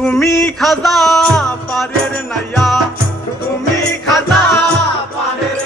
তুমি খাজা পারের নাইয়া তুমি খাজা পারের